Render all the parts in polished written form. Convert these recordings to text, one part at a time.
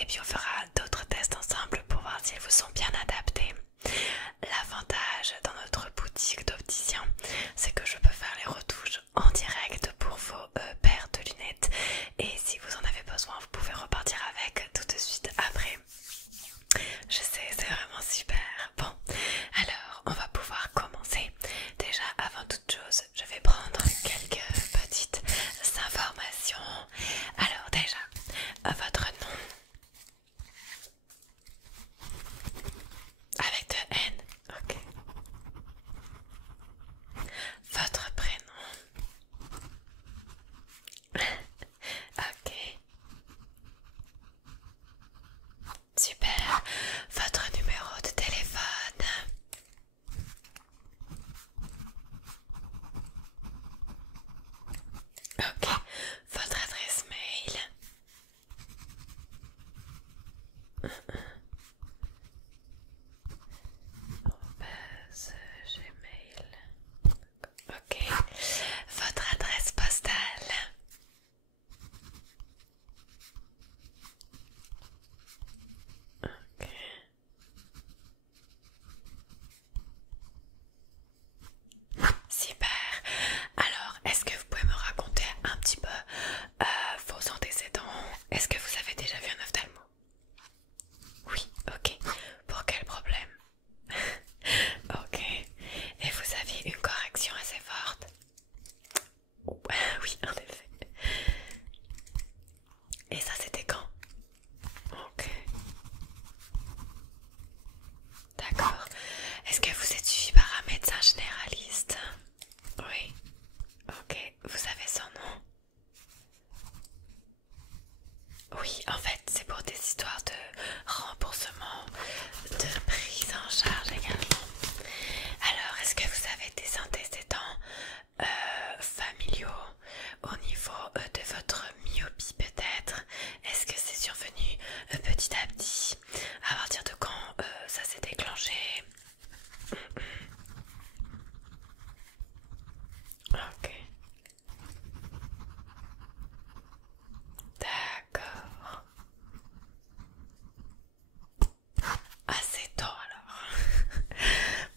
et puis on fera d'autres tests ensemble pour voir si elles vous sont bien adaptées. L'avantage dans notre boutique d'opticien, c'est que je peux faire les retouches en direct pour vos paires de lunettes, et si vous en avez besoin, vous pouvez repartir avec tout de suite après. Je sais, c'est vraiment super. Bon, alors on va pouvoir commencer. Déjà, avant toute chose, je vais prendre quelques petites informations. Alors déjà, votre nom avec deux N, ok. Votre prénom, ok. Super. Votre numéro de téléphone. Ok. Votre adresse mail. Gmail. Ok. Votre adresse postale. Ok. Super. Alors, est-ce que vous pouvez me raconter un petit peu vos antécédents? Est-ce que vous avez déjà vu un ophtalmo? Oui, ok. Pour quel problème? Ok. Et vous aviez une correction assez forte? Oui, en effet. Et ça, c'était quand? Ok. D'accord. Est-ce que vous êtes suivi par un médecin généraliste? Oui. Ok. Vous savez son nom? Oui, en fait, c'est pour des histoires de remboursement, de prise en charge également. Alors, est-ce que vous avez des antécédents familiaux au niveau de votre myopie peut-être? Est-ce que c'est survenu petit à petit? À partir de quand ça s'est déclenché? Ok. D'accord. Assez tôt alors.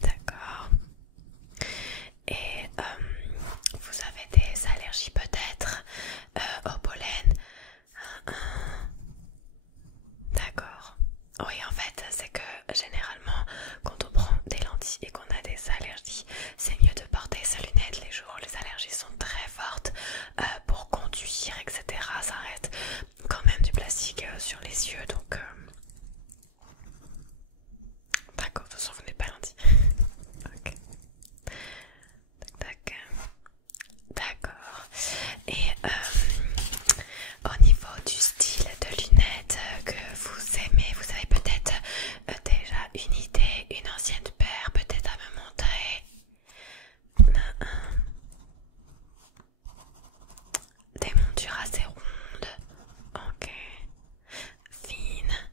D'accord. Et vous avez des allergies peut-être au pollen? D'accord. Oui, en fait, c'est que généralement, quand on prend des lentilles et qu'on a des allergies, c'est mieux de porter ses lunettes les jours où les allergies sont très fortes pour conduire, etc. Ça reste quand même du plastique sur les yeux, donc d'accord, de toute façon, vous n'êtes pas lundi. Ok. Tac, tac. D'accord. Et au niveau du style de lunettes que vous aimez, vous avez peut-être déjà une idée, une ancienne paire peut-être à me montrer? Des montures assez rondes. Ok. Fines.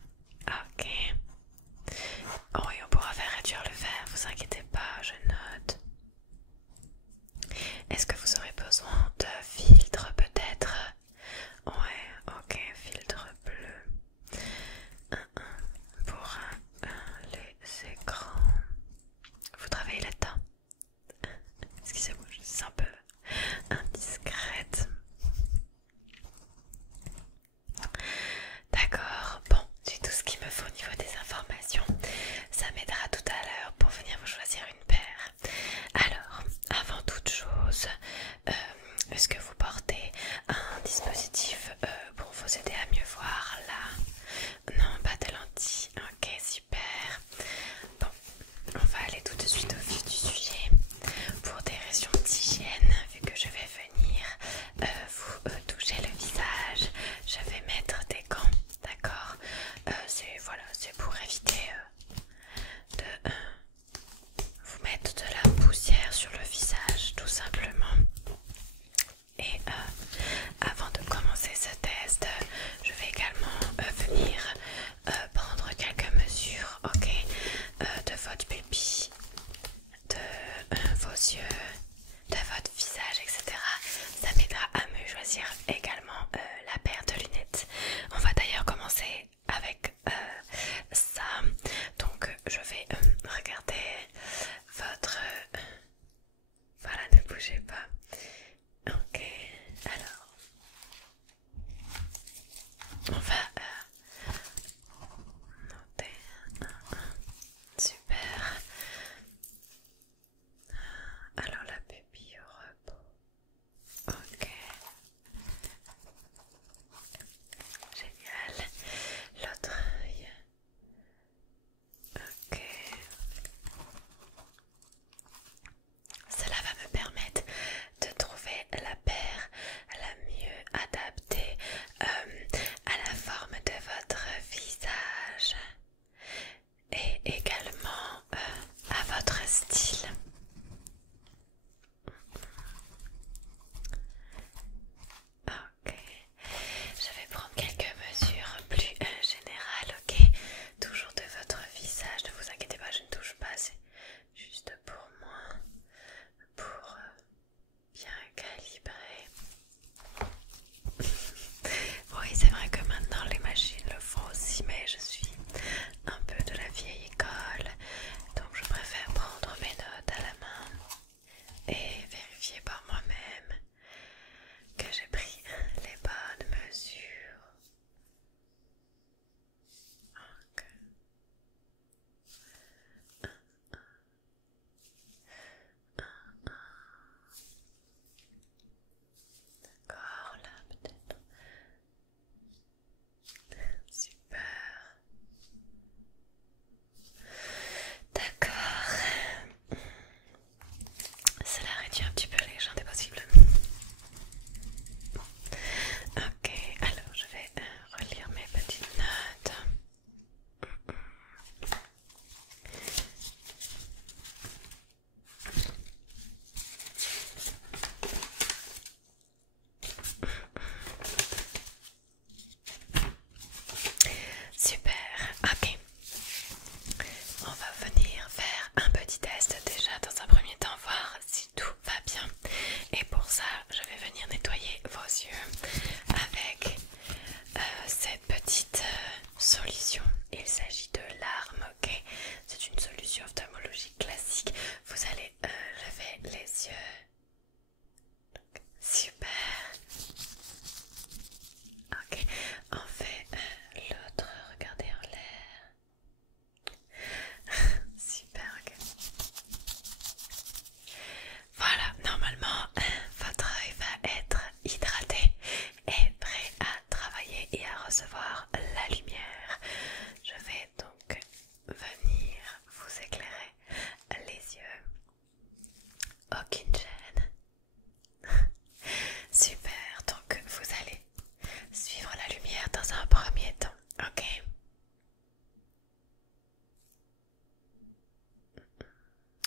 premier temps, ok?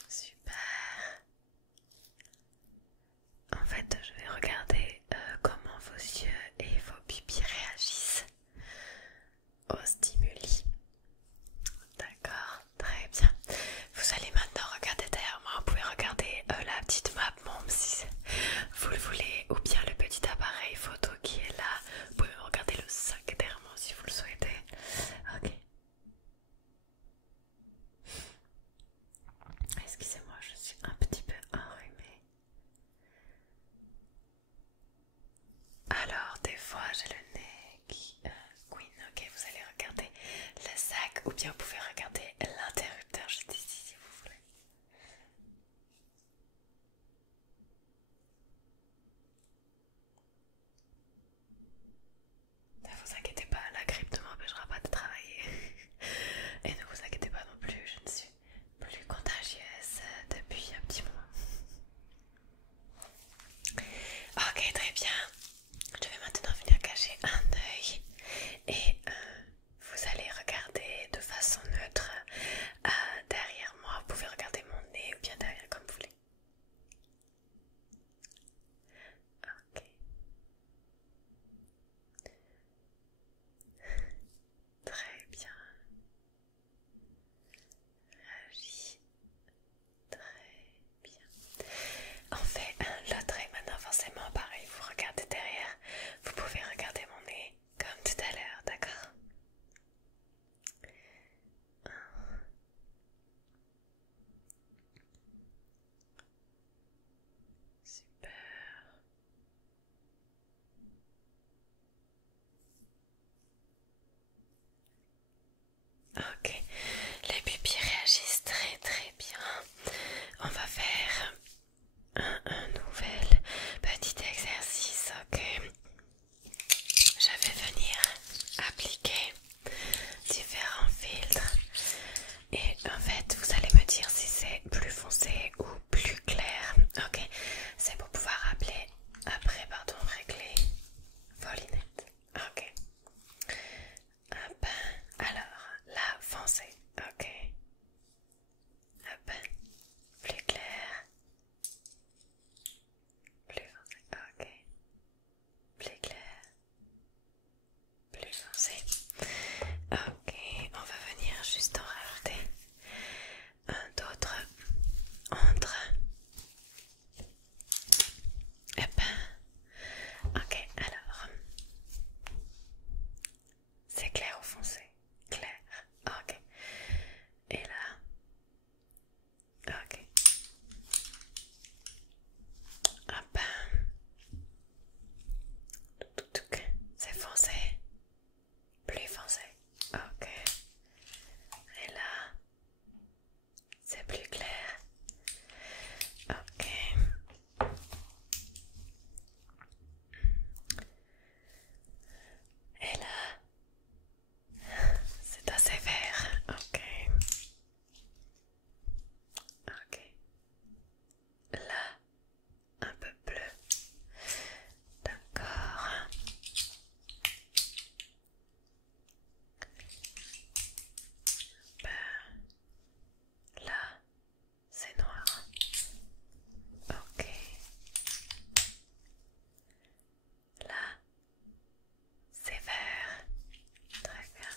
Super. En fait, je vais regarder comment vos yeux et vos pupilles réagissent aux stimuli. D'accord, très bien. Vous allez maintenant regarder derrière moi. Vous pouvez regarder la petite map monde si vous le voulez, ou bien le petit appareil photo qui est là. Vous pouvez même regarder le sac derrière moi si vous le souhaitez. Ok. Excusez-moi, je suis un petit peu enrhumée. Alors, des fois, j'ai le nez qui couine. Ok, vous allez regarder le sac, ou bien vous pouvez regarder l'interrupteur juste ici si vous voulez. Ne vous inquiétez pas, la grippe ne m'empêchera pas de travailler. Et ne vous inquiétez pas non plus, je ne suis plus contagieuse depuis un petit moment. Ok, très bien. Je vais maintenant venir cacher un œil et vous allez regarder de façon neutre derrière moi. Vous pouvez regarder mon nez ou bien derrière comme vous voulez. Ok. Très bien. Réagis. Très bien. On fait l'autre œil maintenant, forcément pareil. Vous regardez derrière. Vous pouvez regarder mon nez comme tout à l'heure, d'accord? Super. Ok, les pupilles réagissent très très bien. On va faire un nouvel petit exercice, ok? Je vais venir appliquer différents filtres et en fait vous allez me dire si c'est plus foncé ou plus clair, ok? C'est pour pouvoir régler vos lunettes, ok? Hop, alors là foncé, ok? Hop, plus clair, plus foncé, ok? Plus clair, plus foncé. Ok, on va venir juste en rajouter un d'autre entre. Hop. Ok, alors c'est clair ou foncé? Clair. Ok. Et là. Ok. Hop. C'est foncé. Plus foncé. Ok. Et là. C'est plus clair. Ok. Et là. C'est assez vert. Ok. Ok. Là. Un peu bleu. D'accord. Là, c'est noir. Ok. Là, c'est vert. Très bien.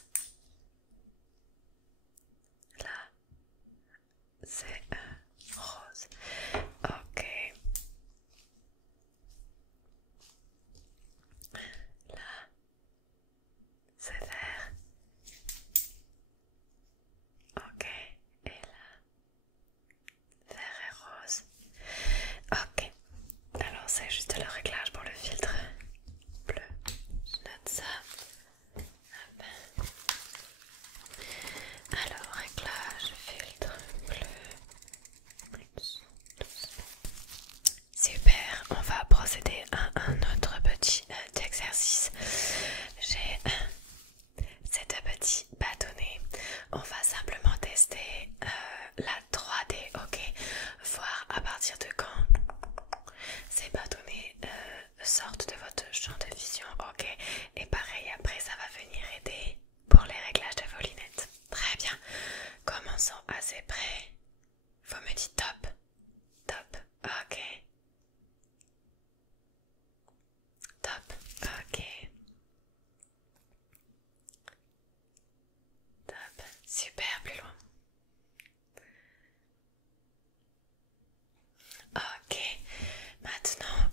Là, c'est rose. Ok. Là, c'est vert. Ok. Et là, vert et rose. Ok. Alors c'est juste le réglage pour le filtre bleu. Je note ça. Hop. Alors réglage filtre bleu. Super, plus loin. Ok, maintenant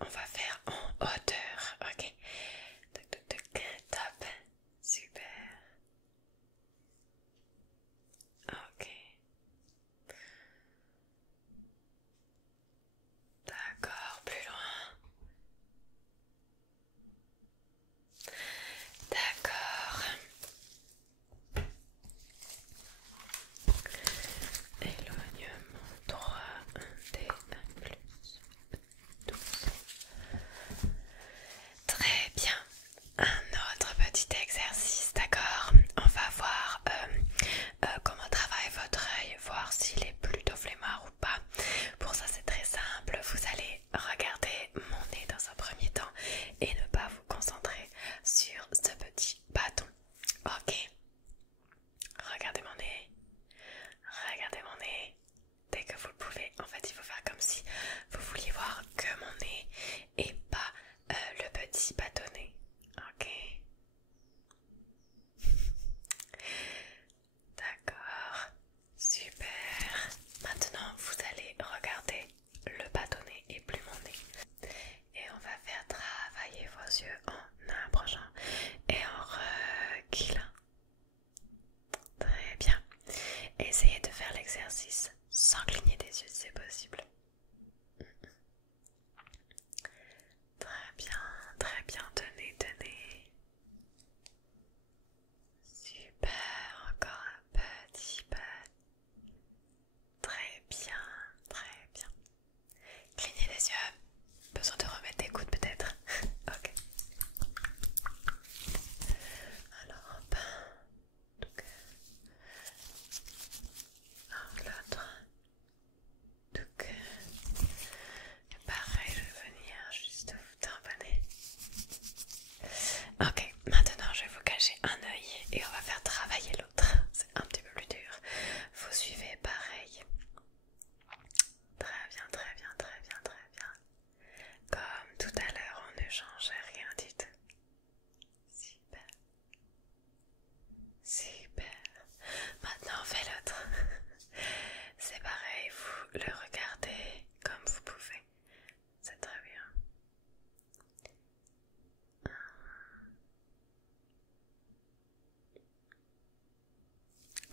on va faire en hauteur, ok. Toc, toc, toc. Top, super. Ok. D'accord, plus loin. D'accord. Éloignement droit des plus 12. Très bien. Un autre petit exercice, d'accord? On va voir comment travaille votre œil, voir s'il est plutôt flemmard ou pas. Pour ça, c'est très simple. Vous allez regarder mon nez dans un premier temps et ne pas vous concentrer sur ce petit bâton. Ok? Regardez mon nez. Regardez mon nez. Dès que vous le pouvez, en fait, il faut faire comme si vous vouliez voir que mon nez et pas le petit bâtonnet. Ok? D'accord. Super. Maintenant, vous allez regarder le bâtonnet et plus mon nez. Et on va faire travailler vos yeux en approchant et en reculant. Très bien. Essayez de faire l'exercice sans cligner des yeux si c'est possible. Très bien, tenez, tenez. Super, encore un petit peu. Très bien, très bien. Clignez les yeux. Besoin de remettre des coudes peut-être. Ok. Alors hop. Donc, l'autre. Donc, pareil, je vais venir juste vous tamponner. Ok, maintenant je vais vous cacher un œil et on va faire travailler l'autre. C'est un petit peu plus dur. Vous suivez pareil. Très bien, très bien, très bien, très bien. Comme tout à l'heure, on ne change rien du tout. Super. Super. Maintenant on fait l'autre. C'est pareil, vous le regardez comme vous pouvez. C'est très bien.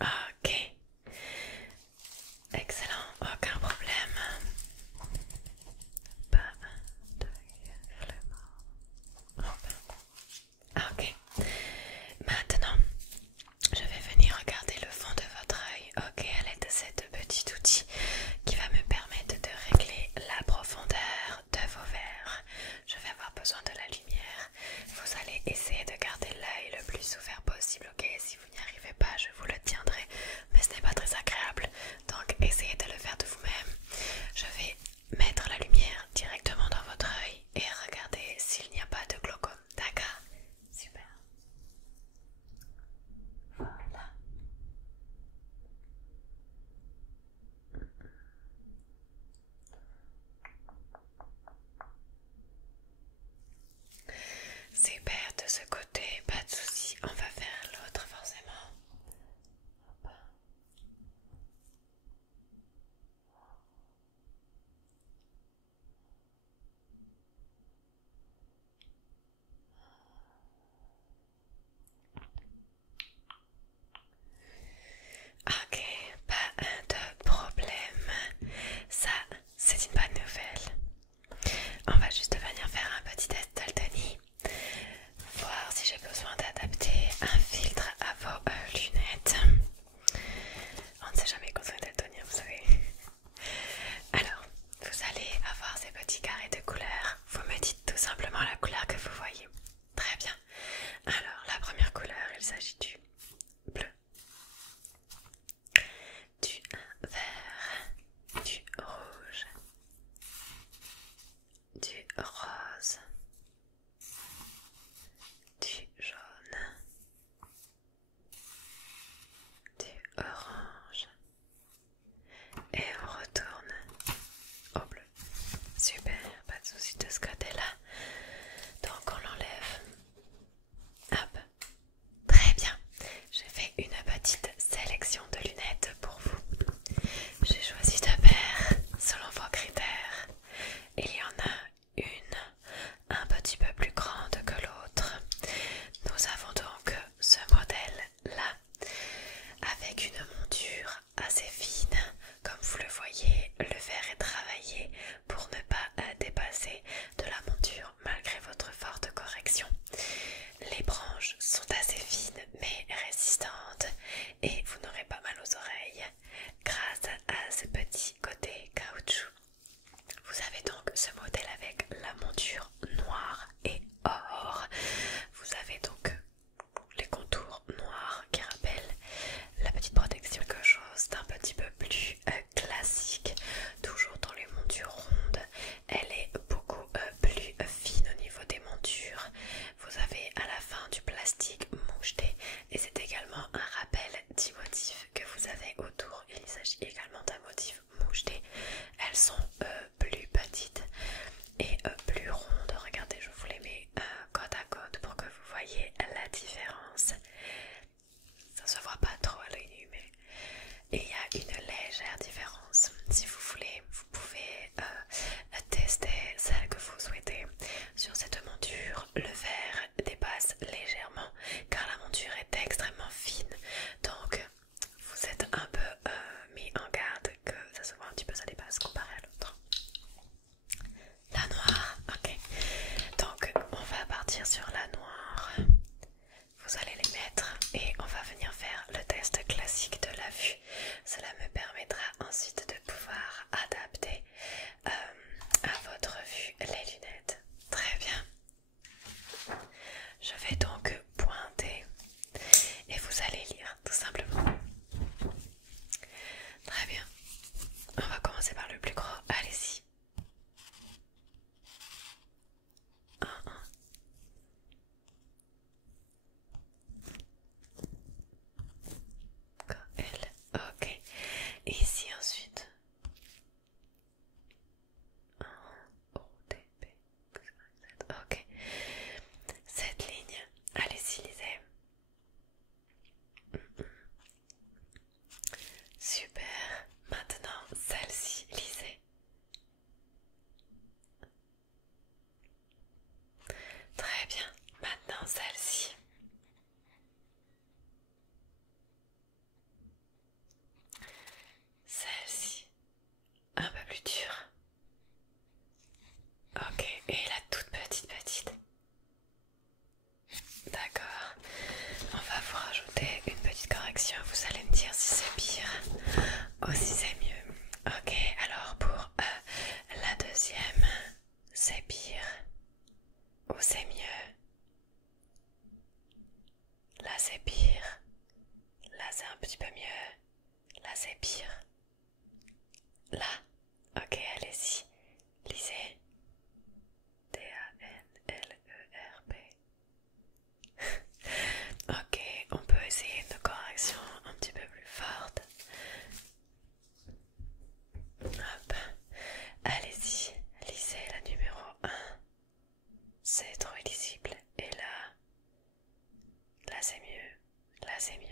Ok. Excellent, aucun problème. Pas de flemme. Ok. Maintenant, je vais venir regarder le fond de votre œil, ok, à l'aide de cet petit outil qui va me permettre de régler la profondeur de vos verres. Je vais avoir besoin de la lumière. Vous allez essayer de garder l'œil le plus ouvert possible, ok? Si vous n'y arrivez pas, je vous le tiendrai, mais ce n'est pas très agréable, donc essayez de le faire de vous-même. Je vais mettre la lumière directement dans votre œil et regarder s'il n'y a pas de glaucome, d'accord? Super. Voilà. Super, de ce côté, pas de souci, on va faire l'autre forcément. Hop. Ok, pas de problème. Ça, c'est une bonne nouvelle. On va juste venir faire un petit test daltonie. Voir si j'ai besoin d'adapter un filtre à vos lunettes. On ne sait jamais quand on est daltonien, vous savez. Alors, vous allez avoir ces petits carrés de couleurs. Vous me dites tout simplement la couleur que vous voyez. Très bien. Alors, la première couleur, il s'agit du bleu, du vert, du rouge, du rose, du jaune, du orange et on retourne au bleu. Super, pas de soucis de ce côté-là. Donc on l'enlève. Hop. Très bien. simplement. Très bien. On va commencer par le plus gros. Allez-y. 1, 1. L. Ok. Et ici ensuite. 1, O, T, P, X, Y, Z. Ok. Cette ligne. Allez-y, lisez. Super. Maintenant, celle-ci, lisez. Très bien. Maintenant, celle-ci. Celle-ci. Un peu plus dure. Ok. Et la toute petite. D'accord. On va vous rajouter une petite correction. Vous allez me dire si c'est pire ou si c'est mieux. Ok. Alors pour la deuxième, c'est pire ou c'est mieux? Là c'est pire. Là c'est un petit peu mieux. Là c'est pire. Là. Ok, allez-y. Lisez. Danllerp. Ok, on peut essayer une correction un petit peu plus forte. Hop. Allez-y, lisez la numéro 1. C'est trop illisible. Et là c'est mieux. Là c'est mieux.